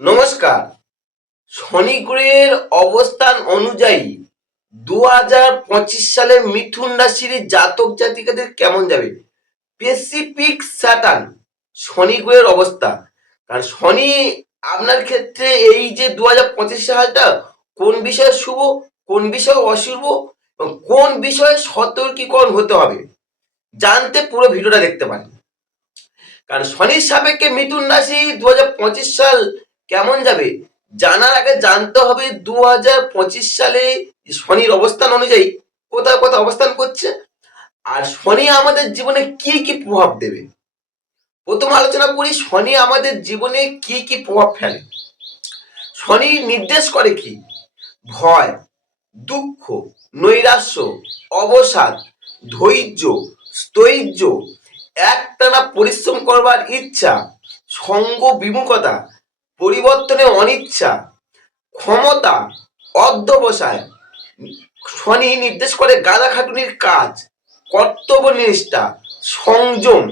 নমস্কার। শনি গ্রহের অবস্থান অনুযায়ী 2025 সালে মিথুন রাশির জাতক জাতিকাদের কেমন যাবে, স্পেসিফিক স্যাটার্ন শনি গ্রহের অবস্থা। কারণ শনি আপনার ক্ষেত্রে এই যে 2025 সালটা কোন বিষয়ে শুভ, কোন বিষয়ে অশুভ এবং কোন বিষয়ে সতর্কীকরণ হতে হবে, জানতে পুরো ভিডিওটা দেখতে পারেন। কারণ শনির সাপেক্ষে মিথুন রাশি 2025 সাল কেমন যাবে জানার আগে জানতে হবে 2025 সালে শনির অবস্থান অনুযায়ী কোথায় কোথায় অবস্থান করছে আর শনি আমাদের জীবনে কি কি প্রভাব দেবে। প্রথম আলোচনা করি শনি আমাদের জীবনে কি কি প্রভাব ফেলে। শনি নির্দেশ করে কি? ভয়, দুঃখ, নৈরাশ্য, অবসাদ, ধৈর্য, স্থৈর্য, একটানা পরিশ্রম করবার ইচ্ছা, সঙ্গ বিমুখতা, পরিবর্তনে অনিচ্ছা, ক্ষমতা, অধ্যবসায়। শনি নির্দেশ করে গাদা খাটুনির কাজ, কর্তব্য নিষ্ঠা, সংযম,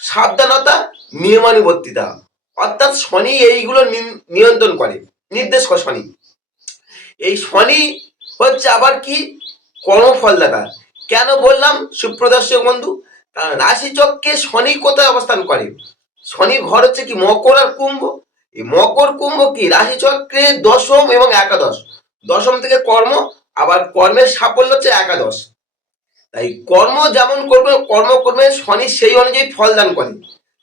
সাবধানতা, নিয়মানুবর্তিতা। অর্থাৎ শনি এইগুলো নিয়ন্ত্রণ করে, নির্দেশ করে শনি। এই শনি হচ্ছে আবার কি কর্মফলদাতা। কেন বললাম সুপ্রদর্শক বন্ধু? কারণ রাশিচক্রে শনি কোথায় অবস্থান করে? শনির ঘর হচ্ছে কি মকর আর কুম্ভ। এই মকর কুম্ভ কি রাশিচক্রে দশম এবং একাদশ। দশম থেকে কর্ম, আবার কর্মের সাফল্য হচ্ছে একাদশ। তাই কর্ম যেমন করবে, কর্ম করবে শনি সেই অনুযায়ী ফল দান করে।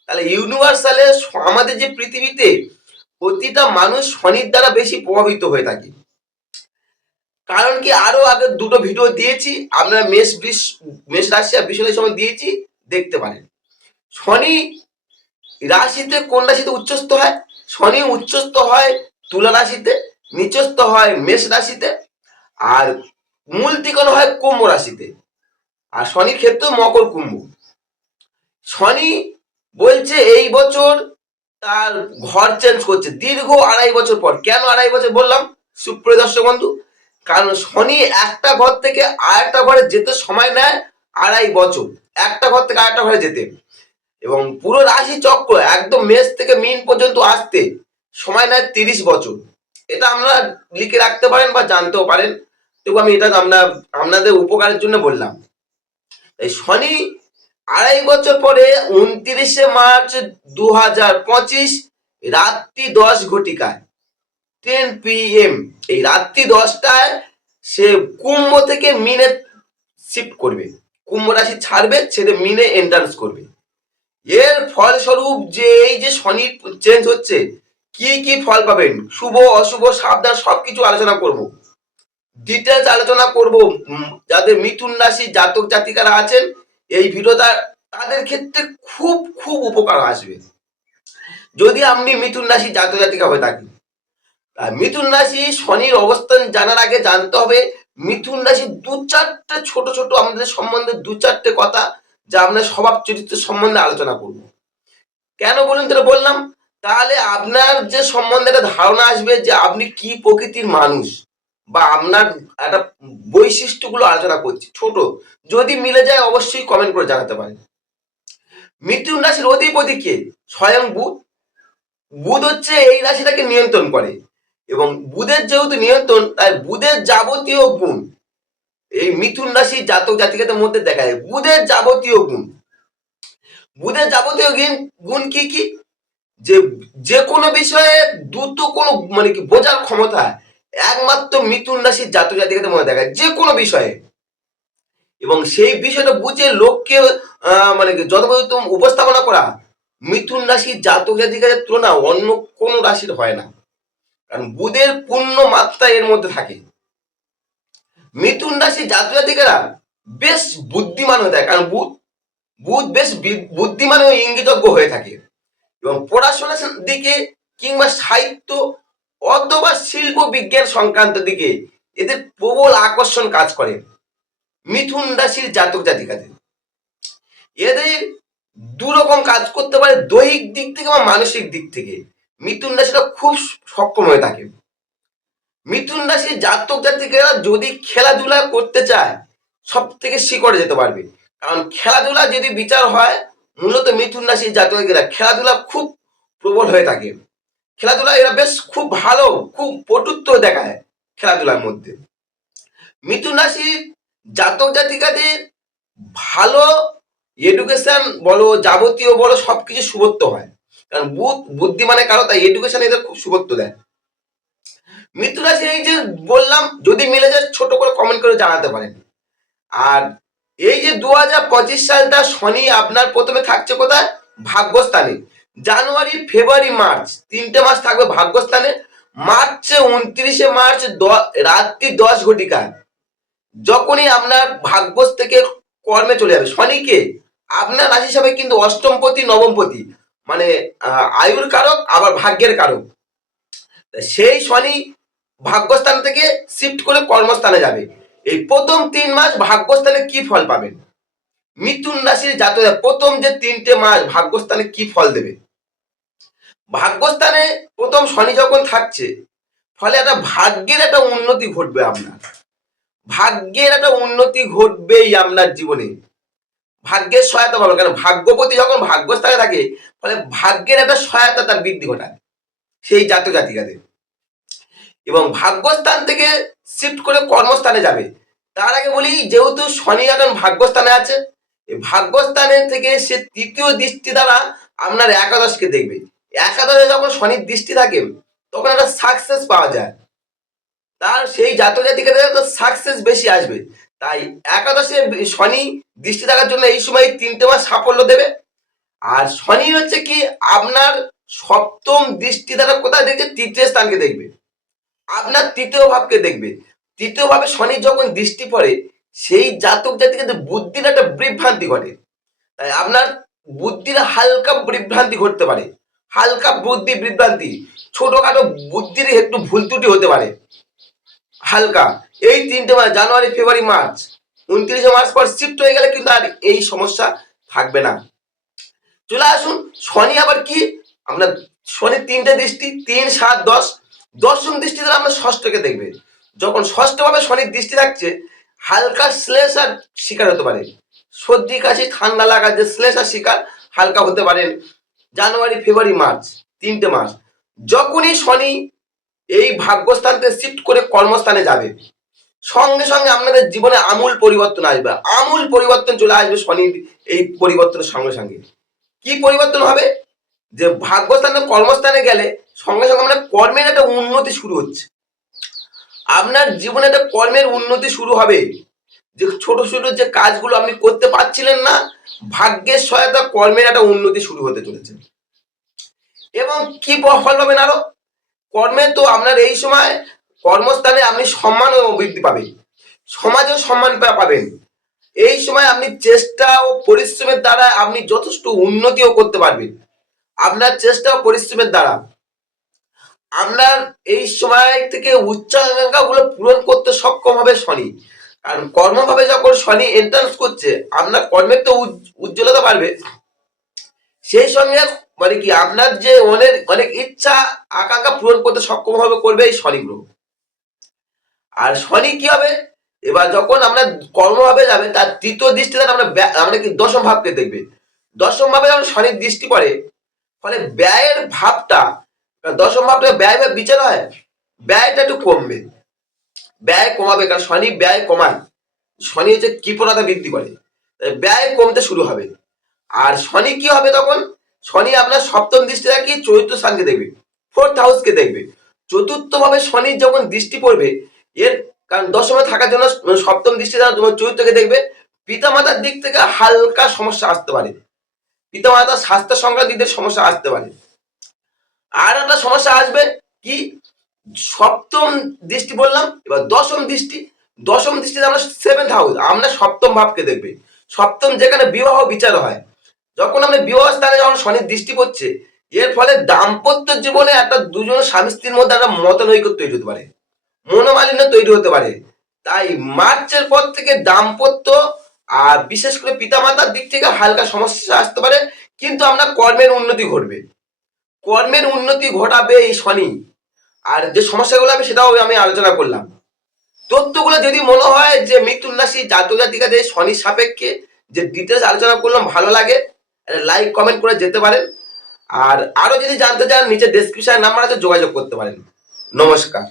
তাহলে ইউনিভার্সালে আমাদের যে পৃথিবীতে প্রতিটা মানুষ শনির দ্বারা বেশি প্রভাবিত হয়ে থাকে। কারণ কি আরো আগে দুটো ভিডিও দিয়েছি, আপনারা মেষ রাশি আর বৃষ রাশির সময় দিয়েছি, দেখতে পারেন। শনি রাশিতে কোন রাশিতে উচ্চস্থ হয়? শনি উচ্চস্থ হয় তুলা রাশিতে, নিচস্থ হয় মেষ রাশিতে, আর মূল ত্রিকোণ হয় কুম্ভ রাশিতে। আর শনির ক্ষেত্রে মকর কুম্ভ। শনি বলছে এই বছর তার ঘর চেঞ্জ করছে দীর্ঘ 2.5 বছর পর। কেন 2.5 বছর বললাম সুপ্রিয় দর্শক বন্ধু? কারণ শনি একটা ঘর থেকে আরেকটা ঘরে যেতে সময় নেয় 2.5 বছর, একটা ঘর থেকে আরেকটা ঘরে যেতে। এবং পুরো রাশি চক্র একদম মেষ থেকে মীন পর্যন্ত আসতে সময় নেয় 30 বছর। এটা আমরা লিখে রাখতে পারেন বা জানতেও পারেন, তবু আমি এটা আপনাদের উপকারের জন্য বললাম। এই শনি 2.5 বছর পরে 29শে মার্চ 2025 রাত্রি 10 ঘটিকায় 10 PM, এই রাত্রি 10টায় সে কুম্ভ থেকে মিনে শিফট করবে, কুম্ভ রাশি ছাড়বে, ছেড়ে মিনে এন্ট্রান্স করবে। এর ফলস্বরূপ যে এই যে শনি চেঞ্জ হচ্ছে, কি কি ফল পাবেন, শুভ অশুভ সাবধান সবকিছু আলোচনা করব, ডিটেলস আলোচনা করব। যাদের মিথুন রাশি জাতক জাতিকারা আছেন এই ভিডিওটা তাদের ক্ষেত্রে খুব খুব উপকার আসবে যদি আপনি মিথুন রাশি জাতক জাতিকা হয়ে থাকেন। মিথুন রাশি শনির অবস্থান জানার আগে জানতে হবে মিথুন রাশি 2-4টে ছোট ছোট আমাদের সম্বন্ধে 2-4টে কথা, যা আমরা স্বভাব চরিত্র সম্বন্ধে আলোচনা করব। কেন বলুন তো বললাম? তাহলে আপনার যে সম্বন্ধে একটা ধারণা আসবে যে আপনি কি প্রকৃতির মানুষ, বা আপনার একটা বৈশিষ্ট্যগুলো আলোচনা করছি ছোট। যদি মিলে যায় অবশ্যই কমেন্ট করে জানাতে পারেন। মিথুন রাশির অধিপতি কে? স্বয়ং বুধ। বুধ হচ্ছে এই রাশিটাকে নিয়ন্ত্রণ করে, এবং বুধের যেহেতু নিয়ন্ত্রণ, তাই বুধের যাবতীয় গুণ এই মিথুন রাশি জাতক জাতিকাদের মধ্যে দেখা যায়। বুধের যাবতীয় গুণ, বুধের যাবতীয় গুণ কি কি? যে কোনো বিষয়ে দ্রুত কোনো মানে কি বোঝার ক্ষমতা একমাত্র মিথুন রাশির জাতক জাতিকাদের মধ্যে দেখা যায়, যে কোনো বিষয়ে। এবং সেই বিষয়টা বুঝে লোককে মানে কি যথাযথ উপস্থাপনা করা মিথুন রাশির জাতক জাতিকাদের তুলনা অন্য কোনো রাশির হয় না। কারণ বুধের পূর্ণ মাত্রা এর মধ্যে থাকে। মিথুন রাশির জাতক জাতিকারা বেশ বুদ্ধিমান হয়ে থাকে, কারণ বুধ বেশ বুদ্ধিমান ও ইঙ্গিতজ্ঞ হয়ে থাকে। এবং পড়াশোনার দিকে কিংবা সাহিত্য অথবা শিল্প বিজ্ঞান সংক্রান্ত দিকে এদের প্রবল আকর্ষণ কাজ করে মিথুন রাশির জাতক জাতিকাদের। এদের দুরকম কাজ করতে পারে, দৈহিক দিক থেকে বা মানসিক দিক থেকে মিথুন রাশিটা খুব সক্ষম হয়ে থাকে। মিথুন রাশির জাতক জাতিকারা যদি খেলাধুলা করতে চায় সব থেকে শিখরে যেতে পারবে, কারণ খেলাধুলা যদি বিচার হয়, মূলত মিথুন রাশির জাতকেরা খেলাধুলা খুব প্রবল হয়ে থাকে। খেলাধুলা এরা বেশ খুব ভালো, খুব পটুত্ব দেখায় খেলাধুলার মধ্যে। মিথুন রাশির জাতক জাতিকাদের ভালো এডুকেশন বলো, যাবতীয় বলো, সবকিছু শুভত্ব হয়। কারণ বুদ্ধি মানে কারো, তাই এডুকেশন এদের খুব শুভত্ব দেয়। মিথুন রাশি এই যে বললাম, যদি মিলে যায় ছোট করে কমেন্ট করে জানাতে পারেন। আর এই যে 2025 সালটা শনি আপনার প্রথমে থাকছে কোথায়? ভাগ্যস্থানে। জানুয়ারি, ফেব্রুয়ারি, মার্চ 3টে মাস থাকবে ভাগ্যস্থানে। মার্চে 29শে মার্চ রাত্রি 10 ঘটিকায় যখনই আপনার ভাগ্যস থেকে কর্মে চলে যাবে। শনিকে আপনার রাশি হিসাবে কিন্তু অষ্টমপতি, নবমপতি, মানে আয়ুর কারক আবার ভাগ্যের কারক। সেই শনি ভাগ্যস্থান থেকে শিফট করে কর্মস্থানে যাবে। এই প্রথম 3 মাস ভাগ্যস্থানে কি ফল পাবেন? মিথুন রাশির জাতকরা প্রথম যে 3টে মাস ভাগ্যস্থানে কি ফল দেবে? ভাগ্যস্থানে প্রথম শনি যখন থাকছে, ফলে একটা ভাগ্যের একটা উন্নতি ঘটবে। আপনার ভাগ্যের একটা উন্নতি ঘটবেই আপনার জীবনে। ভাগ্যের সহায়তা পাবেন, কারণ ভাগ্যপতি যখন ভাগ্যস্থানে থাকে, ফলে ভাগ্যের একটা সহায়তা তার বৃদ্ধি ঘটায় সেই জাতক জাতিকাদের। এবং ভাগ্যস্থান থেকে শিফট করে কর্মস্থানে যাবে। তার আগে বলি, যেহেতু শনি এখন ভাগ্যস্থানে আছে, এই ভাগ্যস্থানে থেকে সে তৃতীয় দৃষ্টি দ্বারা আপনার একাদশকে দেখবে। একাদশে যখন শনির দৃষ্টি থাকে, তখন একটা সাকসেস পাওয়া যায়। তার সেই জাতক জাতিকাদের সাকসেস বেশি আসবে। তাই একাদশে শনি দৃষ্টি থাকার জন্য এই সময় 3টে মাস সাফল্য দেবে। আর শনি হচ্ছে কি আপনার সপ্তম দৃষ্টি দ্বারা কোথায় দেখছে? তৃতীয় স্থানকে দেখবে, আপনার তৃতীয় ভাবকে দেখবে। তৃতীয় ভাবে শনি যখন দৃষ্টি পড়ে, সেই জাতক জাতিকাদের বুদ্ধির একটা বিভ্রান্তি ঘটে। তাই আপনার বুদ্ধির হালকা বিভ্রান্তি ঘটতে পারে, হালকা বুদ্ধি বিভ্রান্তি, ছোটখাটো বুদ্ধির একটু ভুল ত্রুটি হতে পারে হালকা। এই 3টে মাস জানুয়ারি, ফেব্রুয়ারি, মার্চ, 29শে মার্চ পর শিফট হয়ে গেলে কিন্তু আর এই সমস্যা থাকবে না। চলে আসুন শনি আবার কি, আমরা শনি 3টে দৃষ্টি, 3, 7, 10, দশম দৃষ্টি দ্বারা আমরা ষষ্ঠকে দেখবে। যখন ষষ্ঠভাবে শনির দৃষ্টি থাকছে, হালকা শ্লেষার শিকার হতে পারে। সর্দি কাশি ঠান্ডা লাগার যে শ্লেষার শিকার হালকা হতে পারেন। জানুয়ারি, ফেব্রুয়ারি, মার্চ 3টে মাস যখনই শনি এই ভাগ্যস্থান থেকে শিফট করে কর্মস্থানে যাবে, সঙ্গে সঙ্গে আপনাদের জীবনে আমূল পরিবর্তন আসবে। আমূল পরিবর্তন চলে আসবে শনির এই পরিবর্তনের সঙ্গে সঙ্গে। কি পরিবর্তন হবে? যে ভাগ্যস্থানে কর্মস্থানে গেলে সঙ্গে সঙ্গে আপনার কর্মের একটা উন্নতি শুরু হচ্ছে। আপনার জীবনে একটা কর্মের উন্নতি শুরু হবে। যে ছোট ছোট যে কাজগুলো আপনি করতে পারছিলেন না, ভাগ্যের সহায়তা কর্মের একটা উন্নতি শুরু হতে চলেছে। এবং কি ফল পাবেন আরো? কর্মে তো আপনার এই সময় কর্মস্থানে আপনি সম্মানও বৃদ্ধি পাবেন, সমাজেও সম্মান পাবেন। এই সময় আপনি চেষ্টা ও পরিশ্রমের দ্বারা আপনি যথেষ্ট উন্নতিও করতে পারবেন। আপনার চেষ্টা ও পরিশ্রমের দ্বারা আপনার এই সময় থেকে উচ্চাকাঙ্ক্ষাগুলো পূরণ করতে সক্ষম হবে শনি। কারণ কর্মভাবে যখন শনি এন্ট্রান্স করছে, আপনার কর্মের তো উজ্জ্বলতা বাড়বে। সেই সঙ্গে মানে কি আপনার যে অনেক অনেক ইচ্ছা আকাঙ্ক্ষা পূরণ করতে সক্ষম হবে করবে এই শনি গ্রহ। আর শনি কি হবে? এবার যখন আমরা কর্মভাবে যাবে, তার তৃতীয় দৃষ্টি দ্বারা আমরা কি দশম ভাবকে দেখবে। দশম ভাবে যখন শনির দৃষ্টি পড়ে, ফলে ব্যয়ের ভাবটা, দশম ভাবটা ব্যয় বা বিচার হয়, ব্যয়টা একটু কমবে, ব্যয় কমাবে। কারণ শনি ব্যয় কমায়, শনি হচ্ছে কৃপণতা বৃদ্ধি করে, ব্যয় কমতে শুরু হবে। আর শনি কি হবে তখন? শনি আপনার সপ্তম দৃষ্টি রাখিয়ে চতুর্থ স্থানকে দেখবে, 4th হাউসকে দেখবে। চতুর্থ ভাবে শনির যখন দৃষ্টি পড়বে, এর কারণ দশমে থাকার জন্য সপ্তম দৃষ্টি দ্বারা তোমার চতুর্থকে দেখবে। পিতামাতার দিক থেকে হালকা সমস্যা আসতে পারে, পিতামাতার স্বাস্থ্য সংক্রান্ত সমস্যা আসতে পারে। আর একটা সমস্যা আসবে কি, সপ্তম দৃষ্টি বললাম, এবার দশম দৃষ্টি। দশম দৃষ্টিতে আমরা 7th হাউস, আমরা সপ্তম ভাবকে দেখবে। সপ্তম যেখানে বিবাহ বিচার হয়, যখন আমরা বিবাহ স্থানে যখন শনির দৃষ্টি পড়ছে, এর ফলে দাম্পত্য জীবনে একটা দুজন স্বামী স্ত্রীর মধ্যে একটা মতানৈক্য তৈরি হতে পারে, মনোমালিন্য তৈরি হতে পারে। তাই মার্চের পর থেকে দাম্পত্য আর বিশেষ করে পিতামাতার দিক থেকে হালকা সমস্যা আসতে পারে, কিন্তু আপনার কর্মের উন্নতি ঘটবে, কর্মের উন্নতি ঘটাবে এই শনি। আর যে সমস্যাগুলো আমি সেটাও আমি আলোচনা করলাম। তথ্যগুলো যদি মনে হয় যে মিথুন রাশি জাতক জাতিকাদের শনির সাপেক্ষে যে ডিটেলস আলোচনা করলাম ভালো লাগে, লাইক কমেন্ট করে যেতে পারেন। আর আরো যদি জানতে চান নিচে ডেসক্রিপশন নাম্বার আছে, যোগাযোগ করতে পারেন। নমস্কার।